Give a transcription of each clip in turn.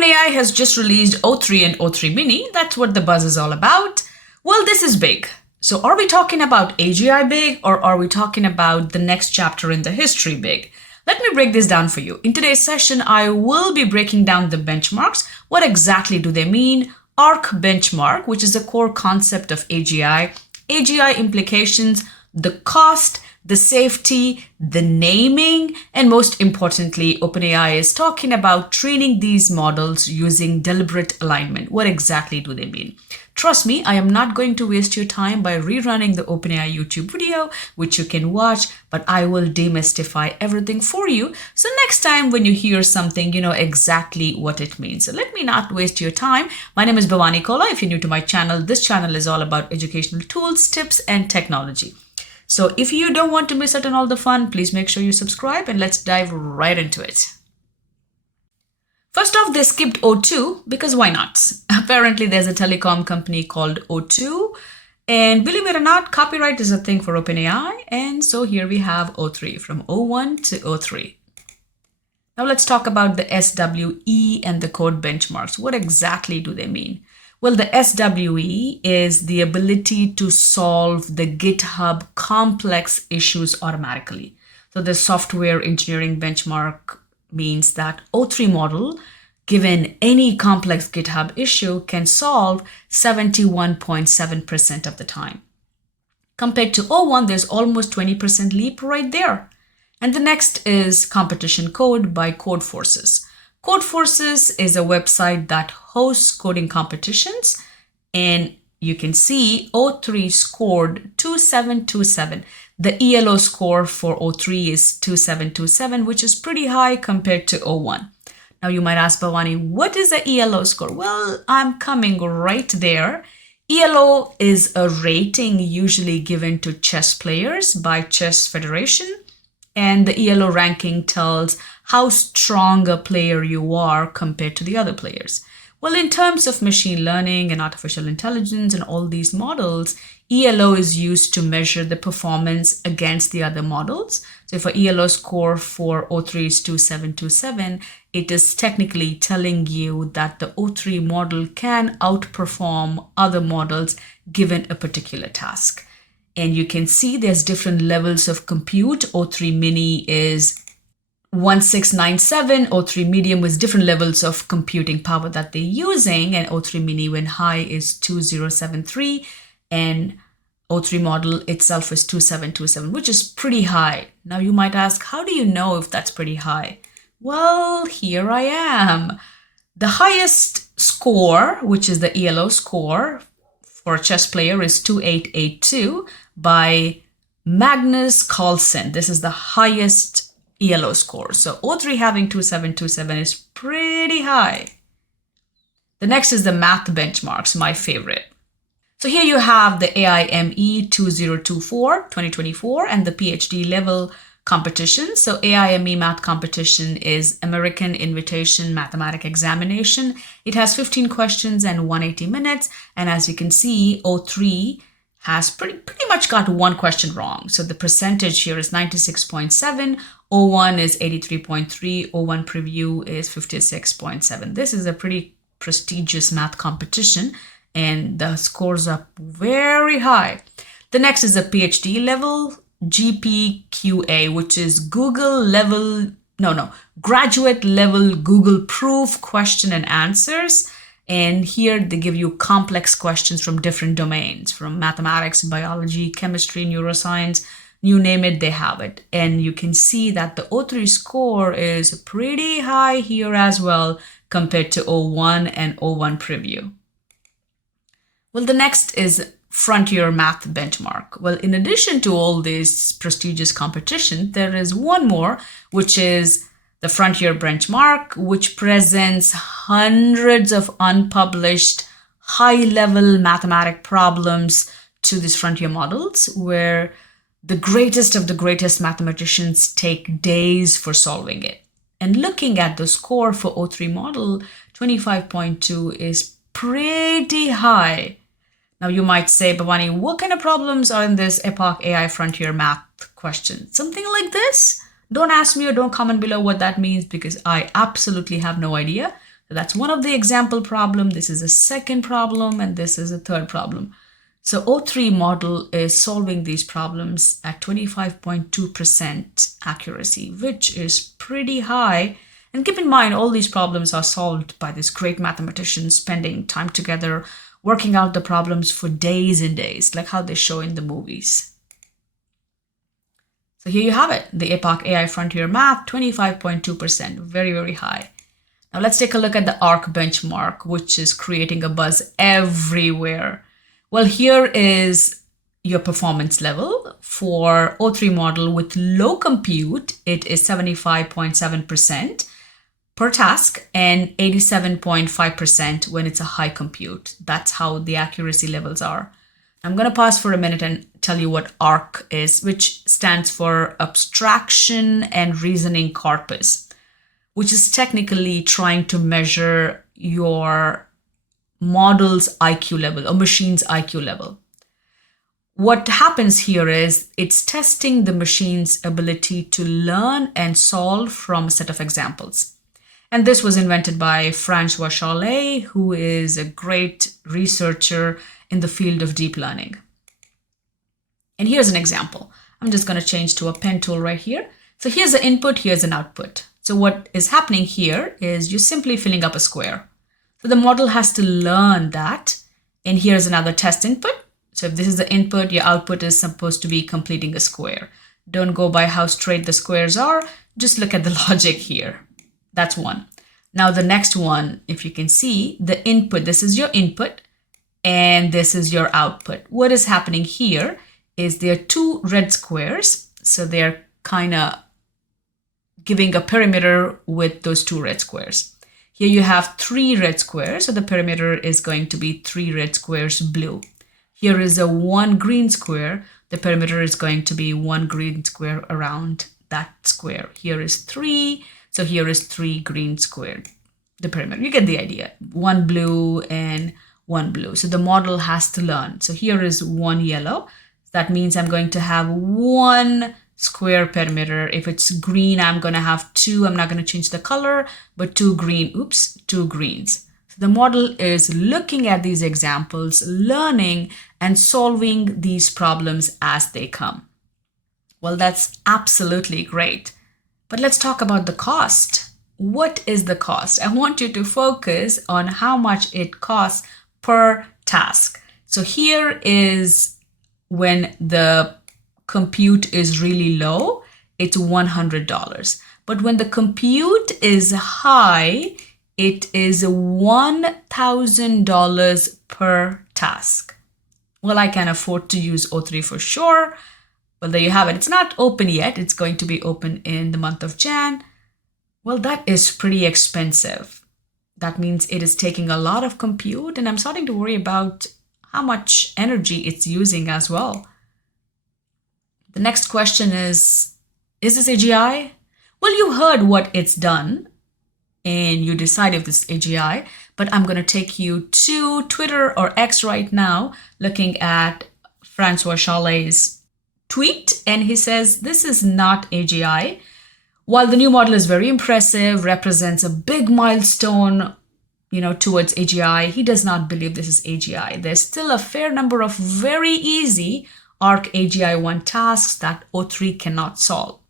OpenAI has just released O3 and O3 Mini. That's what the buzz is all about. Well, this is big. So are we talking about AGI big, or are we talking about the next chapter in the history big? Let me break this down for you. In today's session, I will be breaking down the benchmarks. What exactly do they mean? ARC benchmark, which is a core concept of AGI, AGI implications, the cost, the safety, the naming, and most importantly, OpenAI is talking about training these models using deliberate alignment. What exactly do they mean? Trust me, I am not going to waste your time by rerunning the OpenAI YouTube video, which you can watch, but I will demystify everything for you. So next time when you hear something, you know exactly what it means. So let me not waste your time. My name is Bhavani Kola. If you're new to my channel, this channel is all about educational tools, tips, and technology. So if you don't want to miss out on all the fun, please make sure you subscribe and let's dive right into it. First off, they skipped O2 because why not? Apparently, there's a telecom company called O2. And believe it or not, copyright is a thing for OpenAI. And so here we have O3 from O1 to O3. Now let's talk about the SWE and the code benchmarks. What exactly do they mean? Well, the SWE is the ability to solve the GitHub complex issues automatically. So the software engineering benchmark means that O3 model, given any complex GitHub issue, can solve 71.7% of the time. Compared to O1, there's almost 20% leap right there. And the next is competition code by Codeforces. Codeforces is a website that hosts coding competitions, and you can see O3 scored 2727. The ELO score for O3 is 2727, which is pretty high compared to O1. Now you might ask, Bhavani, what is the ELO score? Well, I'm coming right there. ELO is a rating usually given to chess players by Chess Federation. And the ELO ranking tells how strong a player you are compared to the other players. Well, in terms of machine learning and artificial intelligence and all these models, ELO is used to measure the performance against the other models. So if a ELO score for O3 is 2727, it is technically telling you that the O3 model can outperform other models given a particular task. And you can see there's different levels of compute. O3 mini is 1697, O3 medium with different levels of computing power that they're using, and O3 mini when high is 2073, and O3 model itself is 2727, which is pretty high. Now you might ask, how do you know if that's pretty high? Well, here I am. The highest score, which is the ELO score for a chess player, is 2882 by Magnus Carlsen. This is the highest ELO score. So O3 having 2727 is pretty high. The next is the math benchmarks, my favorite. So here you have the AIME 2024, 2024, and the PhD level competition. So AIME math competition is American Invitation Mathematic Examination. It has 15 questions and 180 minutes. And as you can see, O3 has pretty much got one question wrong. So the percentage here is 96.7, O1 is 83.3, O1 preview is 56.7. This is a pretty prestigious math competition and the scores are very high. The next is a PhD level, GPQA, which is graduate level Google proof question and answers. And here they give you complex questions from different domains, from mathematics, biology, chemistry, neuroscience, you name it, they have it. And you can see that the O3 score is pretty high here as well compared to O1 and O1 preview. Well, the next is Frontier Math Benchmark. Well, in addition to all this prestigious competition, there is one more, which is the Frontier Benchmark, which presents hundreds of unpublished high-level mathematic problems to these frontier models, where the greatest of the greatest mathematicians take days for solving it. And looking at the score for O3 model, 25.2 is pretty high. Now you might say, Bhavani, what kind of problems are in this Epoch AI Frontier Math question? Something like this? Don't ask me or don't comment below what that means because I absolutely have no idea. So that's one of the example problem. This is a second problem, and this is a third problem. So O3 model is solving these problems at 25.2% accuracy, which is pretty high. And keep in mind, all these problems are solved by this great mathematician spending time together, working out the problems for days and days, like how they show in the movies. So here you have it, the Epoch AI Frontier Math, 25.2%, very, very high. Now let's take a look at the ARC benchmark, which is creating a buzz everywhere. Well, here is your performance level for O3 model with low compute. It is 75.7% per task and 87.5% when it's a high compute. That's how the accuracy levels are. I'm going to pause for a minute and tell you what ARC is, which stands for Abstraction and Reasoning Corpus, which is technically trying to measure your model's IQ level or machine's IQ level. What happens here is it's testing the machine's ability to learn and solve from a set of examples. And this was invented by Francois Chalais, who is a great researcher in the field of deep learning. And here's an example. I'm just going to change to a pen tool right here. So here's an input, here's an output. So what is happening here is you're simply filling up a square. So the model has to learn that. And here's another test input. So if this is the input, your output is supposed to be completing a square. Don't go by how straight the squares are. Just look at the logic here. That's one. Now the next one, if you can see, the input, this is your input and this is your output. What is happening here is there are two red squares. So they're kind of giving a perimeter with those two red squares. Here you have three red squares, so the perimeter is going to be three red squares blue. Here is a one green square, the perimeter is going to be one green square around that square. Here is three, so here is three green square, the perimeter. You get the idea, one blue and one blue. So the model has to learn. So here is one yellow. That means I'm going to have one square perimeter. If it's green, I'm going to have two. I'm not going to change the color, but two green, two greens. So the model is looking at these examples, learning and solving these problems as they come. Well, that's absolutely great. But let's talk about the cost. What is the cost? I want you to focus on how much it costs per task. So here is when the compute is really low, it's $100. But when the compute is high, it is $1,000 per task. Well, I can afford to use O3 for sure. Well, there you have it. It's not open yet. It's going to be open in the month of Jan. Well, that is pretty expensive. That means it is taking a lot of compute, and I'm starting to worry about how much energy it's using as well. The next question is this AGI? Well, you heard what it's done and you decide if this is AGI, but I'm going to take you to Twitter or X right now, looking at Francois Chalais' tweet, and he says this is not AGI. While the new model is very impressive, represents a big milestone, towards AGI, he does not believe this is AGI. There's still a fair number of very easy ARC AGI-1 tasks that O3 cannot solve.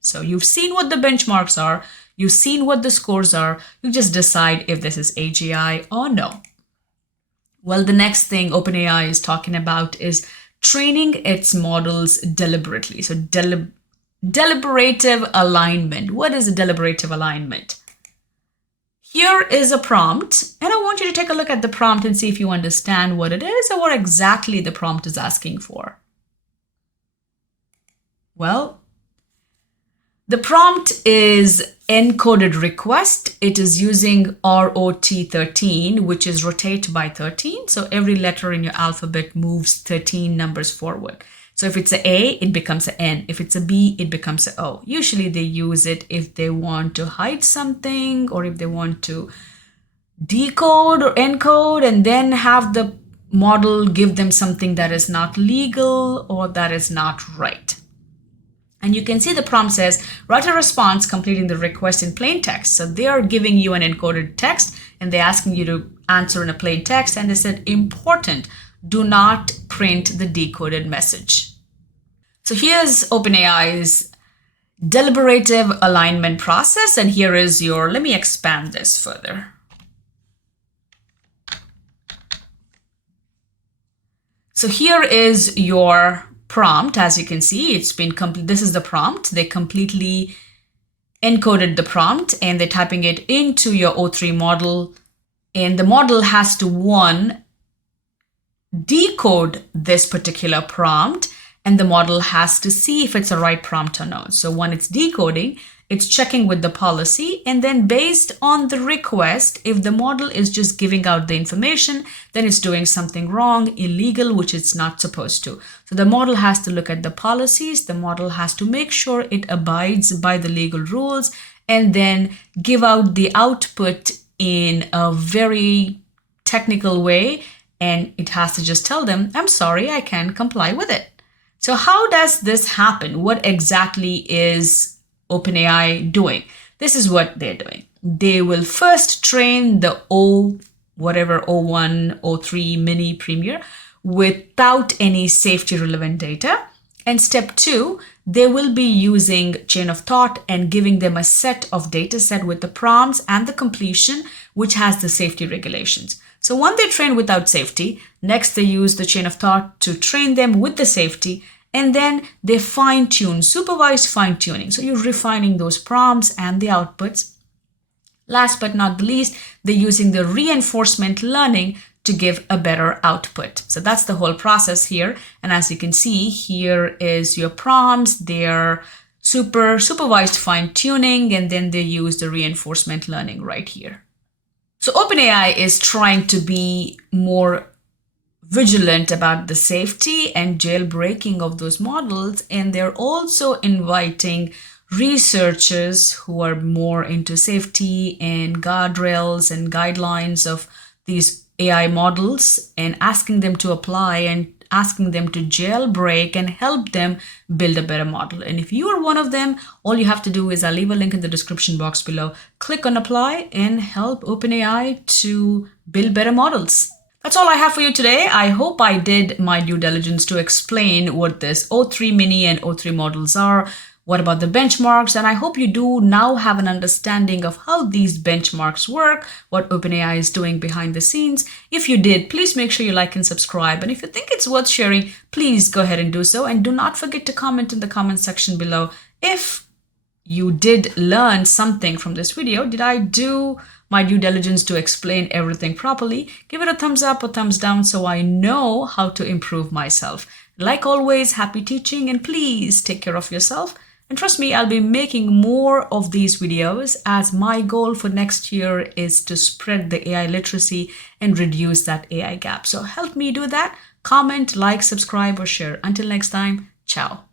So you've seen what the benchmarks are, you've seen what the scores are, you just decide if this is AGI or no. Well, the next thing OpenAI is talking about is training its models deliberately. So deliberative alignment. What is a deliberative alignment? Here is a prompt, and I want you to take a look at the prompt and see if you understand what it is or what exactly the prompt is asking for. Well, the prompt is encoded request. It is using ROT13, which is rotate by 13. So every letter in your alphabet moves 13 numbers forward. So if it's an A, it becomes an N. If it's a B, it becomes an O. Usually they use it if they want to hide something or if they want to decode or encode and then have the model give them something that is not legal or that is not right. And you can see the prompt says, write a response completing the request in plain text. So they are giving you an encoded text and they're asking you to answer in a plain text. And they said, important, do not print the decoded message. So here's OpenAI's deliberative alignment process. And here is your, let me expand this further. So here is your prompt. As you can see, it's been complete. This is the prompt. They completely encoded the prompt and they're typing it into your O3 model. And the model has to, one, decode this particular prompt, and the model has to see if it's a right prompt or not. So when it's decoding, it's checking with the policy, and then based on the request, if the model is just giving out the information, then it's doing something wrong, illegal, which it's not supposed to. So the model has to look at the policies, the model has to make sure it abides by the legal rules, and then give out the output in a very technical way, and it has to just tell them, I'm sorry, I can't comply with it. So how does this happen? What exactly is OpenAI doing? This is what they're doing. They will first train the O1, O3 mini Premier without any safety relevant data. And step 2, they will be using chain of thought and giving them a set of data set with the prompts and the completion, which has the safety regulations. So when they train without safety, next they use the chain of thought to train them with the safety, and then they fine-tune, supervised fine-tuning. So you're refining those prompts and the outputs. Last but not the least, they're using the reinforcement learning to give a better output. So that's the whole process here. And as you can see, here is your prompts. They're supervised fine-tuning, and then they use the reinforcement learning right here. So OpenAI is trying to be more vigilant about the safety and jailbreaking of those models, and they're also inviting researchers who are more into safety and guardrails and guidelines of these AI models and asking them to apply and asking them to jailbreak and help them build a better model. And if you are one of them, all you have to do is I'll leave a link in the description box below. Click on apply and help OpenAI to build better models. That's all I have for you today. I hope I did my due diligence to explain what this O3 mini and O3 models are. What about the benchmarks? And I hope you do now have an understanding of how these benchmarks work, what OpenAI is doing behind the scenes. If you did, please make sure you like and subscribe. And if you think it's worth sharing, please go ahead and do so. And do not forget to comment in the comment section below. If you did learn something from this video, did I do my due diligence to explain everything properly? Give it a thumbs up or thumbs down so I know how to improve myself. Like always, happy teaching, and please take care of yourself. And trust me, I'll be making more of these videos, as my goal for next year is to spread the AI literacy and reduce that AI gap. So help me do that. Comment, like, subscribe, or share. Until next time, ciao.